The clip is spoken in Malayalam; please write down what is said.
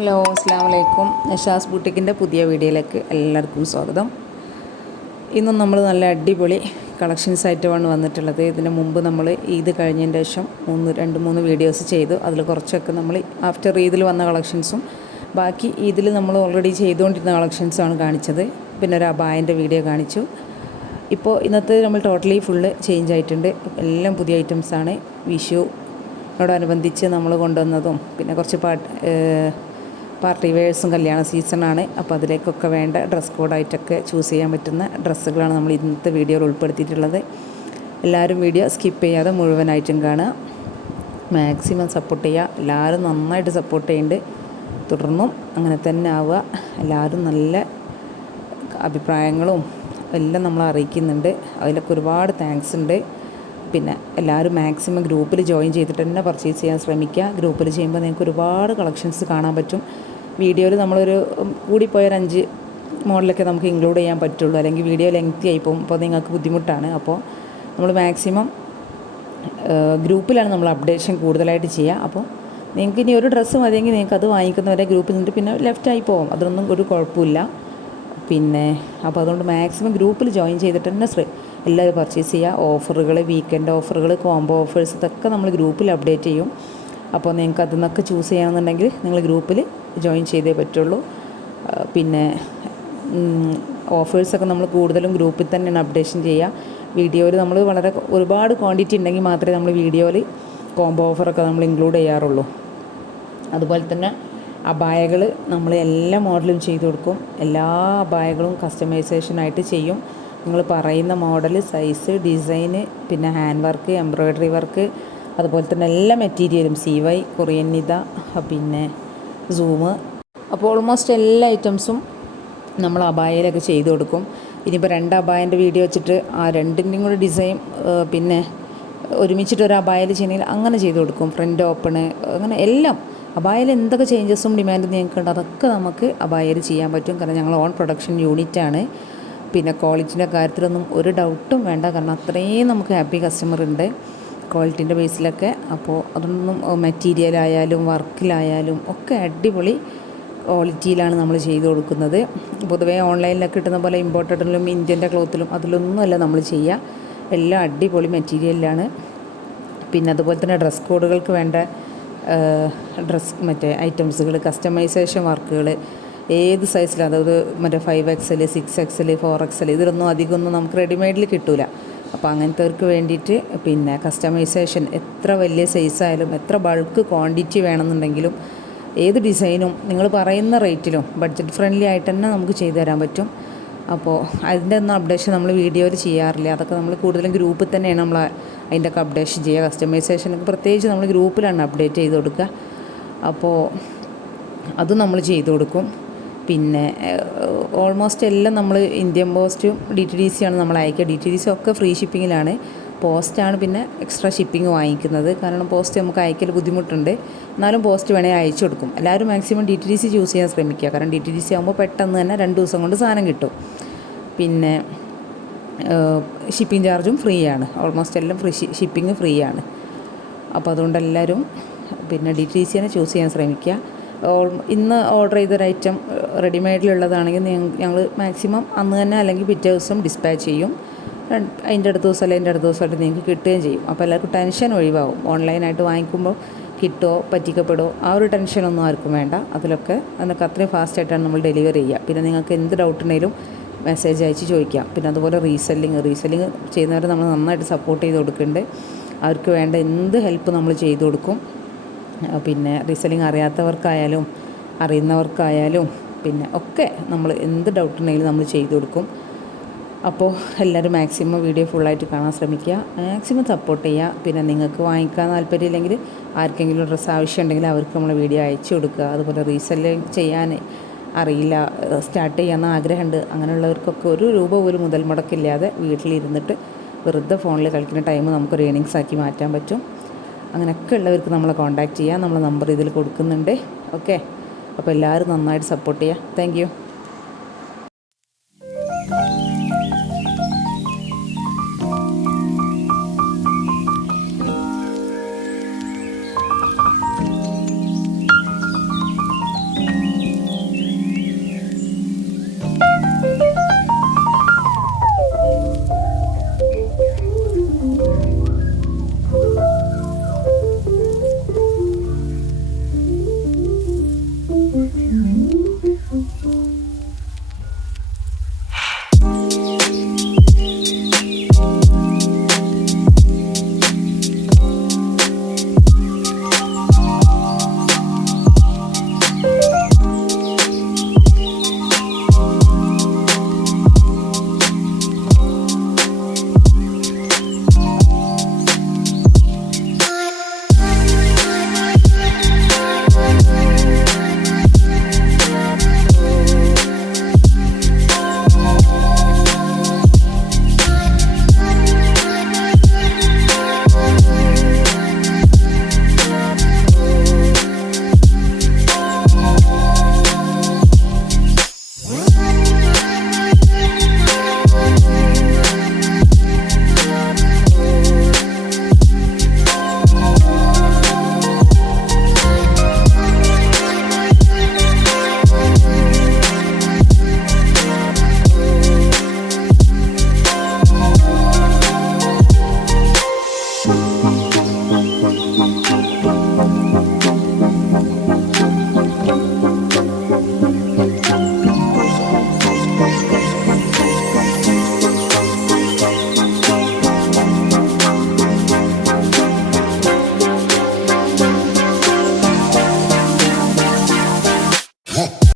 ഹലോ അസ്സാം വലൈക്കും. നഷാസ് ബൂട്ടിക്കിൻ്റെ പുതിയ വീഡിയോയിലേക്ക് എല്ലാവർക്കും സ്വാഗതം. ഇന്നും നമ്മൾ നല്ല അടിപൊളി കളക്ഷൻസ് ആയിട്ടാണ് വന്നിട്ടുള്ളത്. ഇതിന് മുമ്പ് നമ്മൾ ഈദ് കഴിഞ്ഞതിന് ശേഷം രണ്ട് മൂന്ന് വീഡിയോസ് ചെയ്തു. അതിൽ കുറച്ചൊക്കെ നമ്മൾ ആഫ്റ്റർ ഈദിൽ വന്ന കളക്ഷൻസും ബാക്കി ഈദിൽ നമ്മൾ ഓൾറെഡി ചെയ്തുകൊണ്ടിരുന്ന കളക്ഷൻസാണ് കാണിച്ചത്. പിന്നെ ഒരു അബായൻ്റെ വീഡിയോ കാണിച്ചു. ഇപ്പോൾ ഇന്നത്തെ നമ്മൾ ടോട്ടലി ഫുള്ള് ചേഞ്ച് ആയിട്ടുണ്ട്. എല്ലാം പുതിയ ഐറ്റംസാണ്. വിഷുവിനോടനുബന്ധിച്ച് നമ്മൾ കൊണ്ടുവന്നതും പിന്നെ കുറച്ച് പാർട്ടി വെയേഴ്സും കല്യാണ സീസണാണ്. അപ്പോൾ അതിലേക്കൊക്കെ വേണ്ട ഡ്രസ് കോഡായിട്ടൊക്കെ ചൂസ് ചെയ്യാൻ പറ്റുന്ന ഡ്രസ്സുകളാണ് നമ്മൾ ഇന്നത്തെ വീഡിയോയിൽ ഉൾപ്പെടുത്തിയിട്ടുള്ളത്. എല്ലാവരും വീഡിയോ സ്കിപ്പ് ചെയ്യാതെ മുഴുവനായിട്ടും കാണുക. മാക്സിമം സപ്പോർട്ട് ചെയ്യുക. എല്ലാവരും നന്നായിട്ട് സപ്പോർട്ട് ചെയ്യുന്നുണ്ട്. തുടർന്നും അങ്ങനെ തന്നെ ആവുക. എല്ലാവരും നല്ല അഭിപ്രായങ്ങളും എല്ലാം നമ്മൾ അറിയിക്കുന്നുണ്ട്. അതിലൊക്കെ ഒരുപാട് താങ്ക്സ് ഉണ്ട്. പിന്നെ എല്ലാവരും മാക്സിമം ഗ്രൂപ്പിൽ ജോയിൻ ചെയ്തിട്ട് തന്നെ പർച്ചേസ് ചെയ്യാൻ ശ്രമിക്കുക. ഗ്രൂപ്പിൽ ചെയ്യുമ്പോൾ നിങ്ങൾക്ക് ഒരുപാട് കളക്ഷൻസ് കാണാൻ പറ്റും. വീഡിയോയിൽ നമ്മളൊരു കൂടിപ്പോയൊരു 5 മോഡലൊക്കെ നമുക്ക് ഇൻക്ലൂഡ് ചെയ്യാൻ പറ്റുള്ളൂ. അല്ലെങ്കിൽ വീഡിയോ ലെങ്തി ആയിപ്പോവും. അപ്പോൾ നിങ്ങൾക്ക് ബുദ്ധിമുട്ടാണ്. അപ്പോൾ നമ്മൾ മാക്സിമം ഗ്രൂപ്പിലാണ് നമ്മൾ അപ്ഡേഷൻ കൂടുതലായിട്ട് ചെയ്യുക. അപ്പോൾ നിങ്ങൾക്ക് ഇനി ഒരു ഡ്രസ്സ് മതിയെങ്കിൽ നിങ്ങൾക്ക് അത് വാങ്ങിക്കുന്നവരെ ഗ്രൂപ്പിൽ നിന്നിട്ട് പിന്നെ ലെഫ്റ്റായി പോകും. അതൊന്നും ഒരു കുഴപ്പമില്ല. പിന്നെ അപ്പോൾ അതുകൊണ്ട് മാക്സിമം ഗ്രൂപ്പിൽ ജോയിൻ ചെയ്തിട്ട് തന്നെ എല്ലാവരും പർച്ചേസ് ചെയ്യുക. ഓഫറുകൾ, വീക്കെൻഡ് ഓഫറുകൾ, കോംബോ ഓഫേഴ്സ് ഇതൊക്കെ നമ്മൾ ഗ്രൂപ്പിൽ അപ്ഡേറ്റ് ചെയ്യും. അപ്പോൾ നിങ്ങൾക്ക് അതിൽ നിന്നൊക്കെ ചൂസ് ചെയ്യണമെന്നുണ്ടെങ്കിൽ നിങ്ങൾ ഗ്രൂപ്പിൽ ജോയിൻ ചെയ്തേ പറ്റുള്ളൂ. പിന്നെ ഓഫേഴ്സൊക്കെ നമ്മൾ കൂടുതലും ഗ്രൂപ്പിൽ തന്നെയാണ് അപ്ഡേഷൻ ചെയ്യുക. വീഡിയോയിൽ നമ്മൾ ഒരുപാട് ക്വാണ്ടിറ്റി ഉണ്ടെങ്കിൽ മാത്രമേ നമ്മൾ വീഡിയോയിൽ കോംബോ ഓഫറൊക്കെ നമ്മൾ ഇൻക്ലൂഡ് ചെയ്യാറുള്ളൂ. അതുപോലെ തന്നെ അബായകൾ നമ്മൾ എല്ലാ മോഡലും ചെയ്തു കൊടുക്കും. എല്ലാ അബായകളും കസ്റ്റമൈസേഷനായിട്ട് ചെയ്യും. നിങ്ങൾ പറയുന്ന മോഡൽ, സൈസ്, ഡിസൈന്, പിന്നെ ഹാൻഡ് വർക്ക്, എംബ്രോയ്ഡറി വർക്ക്, അതുപോലെ തന്നെ എല്ലാ മെറ്റീരിയലും CY, കൊറിയൻ നിത, പിന്നെ സൂമ്, അപ്പോൾ ഓൾമോസ്റ്റ് എല്ലാ ഐറ്റംസും നമ്മൾ അബായയിലൊക്കെ ചെയ്തു കൊടുക്കും. ഇനിയിപ്പോൾ 2 അബായൻ്റെ വീഡിയോ വെച്ചിട്ട് ആ രണ്ടിൻ്റെയും കൂടെ ഡിസൈൻ പിന്നെ ഒരുമിച്ചിട്ട് ഒരു അബായയിൽ ചെയ്യണമെങ്കിൽ അങ്ങനെ ചെയ്തു കൊടുക്കും. ഫ്രണ്ട് ഓപ്പണ്, അങ്ങനെ എല്ലാം അബായയിൽ എന്തൊക്കെ ചേഞ്ചസും ഡിമാൻഡും ഞങ്ങൾക്കുണ്ട് അതൊക്കെ നമുക്ക് അബായയിൽ ചെയ്യാൻ പറ്റും. കാരണം ഞങ്ങൾ ഓൺ പ്രൊഡക്ഷൻ യൂണിറ്റാണ്. പിന്നെ ക്വാളിറ്റീൻ്റെ കാര്യത്തിലൊന്നും ഒരു ഡൗട്ടും വേണ്ട. കാരണം അത്രയും നമുക്ക് ഹാപ്പി കസ്റ്റമർ ഉണ്ട് ക്വാളിറ്റീൻ്റെ ബേസിലൊക്കെ. അപ്പോൾ അതൊന്നും മെറ്റീരിയലായാലും വർക്കിലായാലും ഒക്കെ അടിപൊളി ക്വാളിറ്റിയിലാണ് നമ്മൾ ചെയ്തു കൊടുക്കുന്നത്. പൊതുവേ ഓൺലൈനിലൊക്കെ കിട്ടുന്ന പോലെ ഇമ്പോർട്ടഡിലും ഇന്ത്യൻ്റെ ക്ലോത്തിലും അതിലൊന്നുമല്ല നമ്മൾ ചെയ്യുക. എല്ലാം അടിപൊളി മെറ്റീരിയലിലാണ്. പിന്നെ അതുപോലെ തന്നെ ഡ്രസ് കോഡുകൾക്ക് വേണ്ട ഐറ്റംസുകൾ, കസ്റ്റമൈസേഷൻ വർക്കുകൾ ഏത് സൈസിലാണ്, അതായത് 5XL, 6XL, 4XL ഇതിലൊന്നും അധികമൊന്നും നമുക്ക് റെഡിമെയ്ഡിൽ കിട്ടില്ല. അപ്പോൾ അങ്ങനത്തെവർക്ക് വേണ്ടിയിട്ട് പിന്നെ കസ്റ്റമൈസേഷൻ എത്ര വലിയ സൈസായാലും എത്ര ബൾക്ക് ക്വാണ്ടിറ്റി വേണമെന്നുണ്ടെങ്കിലും ഏത് ഡിസൈനും നിങ്ങൾ പറയുന്ന റേറ്റിലും ബഡ്ജറ്റ് ഫ്രണ്ട്ലി ആയിട്ട് തന്നെ നമുക്ക് ചെയ്തു തരാൻ പറ്റും. അപ്പോൾ അതിൻ്റെ ഒന്നും അപ്ഡേഷൻ നമ്മൾ വീഡിയോയിൽ ചെയ്യാറില്ല. അതൊക്കെ നമ്മൾ കൂടുതലും ഗ്രൂപ്പിൽ തന്നെയാണ് നമ്മൾ അതിൻ്റെ ഒക്കെ അപ്ഡേഷൻ ചെയ്യുക. കസ്റ്റമൈസേഷനൊക്കെ പ്രത്യേകിച്ച് നമ്മൾ ഗ്രൂപ്പിലാണ് അപ്ഡേറ്റ് ചെയ്ത് കൊടുക്കുക. അപ്പോൾ അതും നമ്മൾ ചെയ്തു കൊടുക്കും. പിന്നെ ഓൾമോസ്റ്റ് എല്ലാം നമ്മൾ ഇന്ത്യൻ പോസ്റ്റും DTDC ആണ് നമ്മൾ അയക്കുക. DTDC ഒക്കെ ഫ്രീ ഷിപ്പിങ്ങിലാണ്. പോസ്റ്റാണ് പിന്നെ എക്സ്ട്രാ ഷിപ്പിംഗ് വാങ്ങിക്കുന്നത്. കാരണം പോസ്റ്റ് നമുക്ക് അയക്കൽ ബുദ്ധിമുട്ടുണ്ട്. എന്നാലും പോസ്റ്റ് വേണേൽ അയച്ചു കൊടുക്കും. എല്ലാവരും മാക്സിമം DTDC ചൂസ് ചെയ്യാൻ ശ്രമിക്കുക. കാരണം DTDC ആകുമ്പോൾ പെട്ടെന്ന് തന്നെ 2 ദിവസം കൊണ്ട് സാധനം കിട്ടും. പിന്നെ ഷിപ്പിംഗ് ചാർജും ഫ്രീ ആണ്. ഓൾമോസ്റ്റ് എല്ലാം ഷിപ്പിംഗ് ഫ്രീ ആണ്. അപ്പോൾ അതുകൊണ്ട് എല്ലാവരും പിന്നെ DTDC തന്നെ ചൂസ് ചെയ്യാൻ ശ്രമിക്കുക. ഇന്ന് ഓർഡർ ചെയ്തൊരു ഐറ്റം റെഡിമെയ്ഡിലുള്ളതാണെങ്കിൽ ഞങ്ങൾ മാക്സിമം അന്ന് തന്നെ അല്ലെങ്കിൽ പിറ്റേ ദിവസം ഡിസ്പാച്ച് ചെയ്യും. അതിൻ്റെ അടുത്ത ദിവസം അല്ലെങ്കിൽ അതിൻ്റെ അടുത്ത ദിവസമായിട്ട് നിങ്ങൾക്ക് കിട്ടുകയും ചെയ്യും. അപ്പോൾ എല്ലാവർക്കും ടെൻഷൻ ഒഴിവാകും. ഓൺലൈനായിട്ട് വാങ്ങിക്കുമ്പോൾ കിട്ടുമോ പറ്റിക്കപ്പെടുമോ ആ ഒരു ടെൻഷനൊന്നും ആർക്കും വേണ്ട. അതിനൊക്കെ അത്രയും ഫാസ്റ്റായിട്ടാണ് നമ്മൾ ഡെലിവറി ചെയ്യുക. പിന്നെ നിങ്ങൾക്ക് എന്ത് ഡൗട്ട് ഉണ്ടെങ്കിലും മെസ്സേജ് അയച്ച് ചോദിക്കാം. പിന്നെ അതുപോലെ റീസെല്ലിങ് ചെയ്യുന്നവർ നമ്മൾ നന്നായിട്ട് സപ്പോർട്ട് ചെയ്ത് കൊടുക്കുന്നുണ്ട്. അവർക്ക് വേണ്ട എന്ത് ഹെൽപ്പ് നമ്മൾ ചെയ്തു കൊടുക്കും. പിന്നെ റീസെല്ലിങ് അറിയാത്തവർക്കായാലും അറിയുന്നവർക്കായാലും പിന്നെ ഒക്കെ നമ്മൾ എന്ത് ഡൗട്ട് ഉണ്ടെങ്കിലും നമ്മൾ ചെയ്തു കൊടുക്കും. അപ്പോൾ എല്ലാവരും മാക്സിമം വീഡിയോ ഫുള്ളായിട്ട് കാണാൻ ശ്രമിക്കുക. മാക്സിമം സപ്പോർട്ട് ചെയ്യുക. പിന്നെ നിങ്ങൾക്ക് വാങ്ങിക്കാൻ താല്പര്യമില്ലെങ്കിൽ ആർക്കെങ്കിലും ഡ്രസ്സ് ആവശ്യമുണ്ടെങ്കിൽ അവർക്ക് നമ്മൾ വീഡിയോ അയച്ചു കൊടുക്കുക. അതുപോലെ റീസെല്ലിങ് ചെയ്യാൻ അറിയില്ല, സ്റ്റാർട്ട് ചെയ്യാമെന്ന് ആഗ്രഹമുണ്ട്, അങ്ങനെയുള്ളവർക്കൊക്കെ 1 രൂപ പോലും മുതൽ മുടക്കില്ലാതെ വീട്ടിലിരുന്നിട്ട് വെറുതെ ഫോണിൽ കളിക്കുന്ന ടൈം നമുക്കൊരു ഏണിങ്സ് ആക്കി മാറ്റാൻ പറ്റും. അങ്ങനെയൊക്കെ ഉള്ളവർക്ക് നമ്മളെ കോൺടാക്റ്റ് ചെയ്യാം. നമ്മളെ നമ്പർ ഇതിൽ കൊടുക്കുന്നുണ്ട്. ഓക്കെ, അപ്പോൾ എല്ലാവരും നന്നായിട്ട് സപ്പോർട്ട് ചെയ്യുക. Thank you.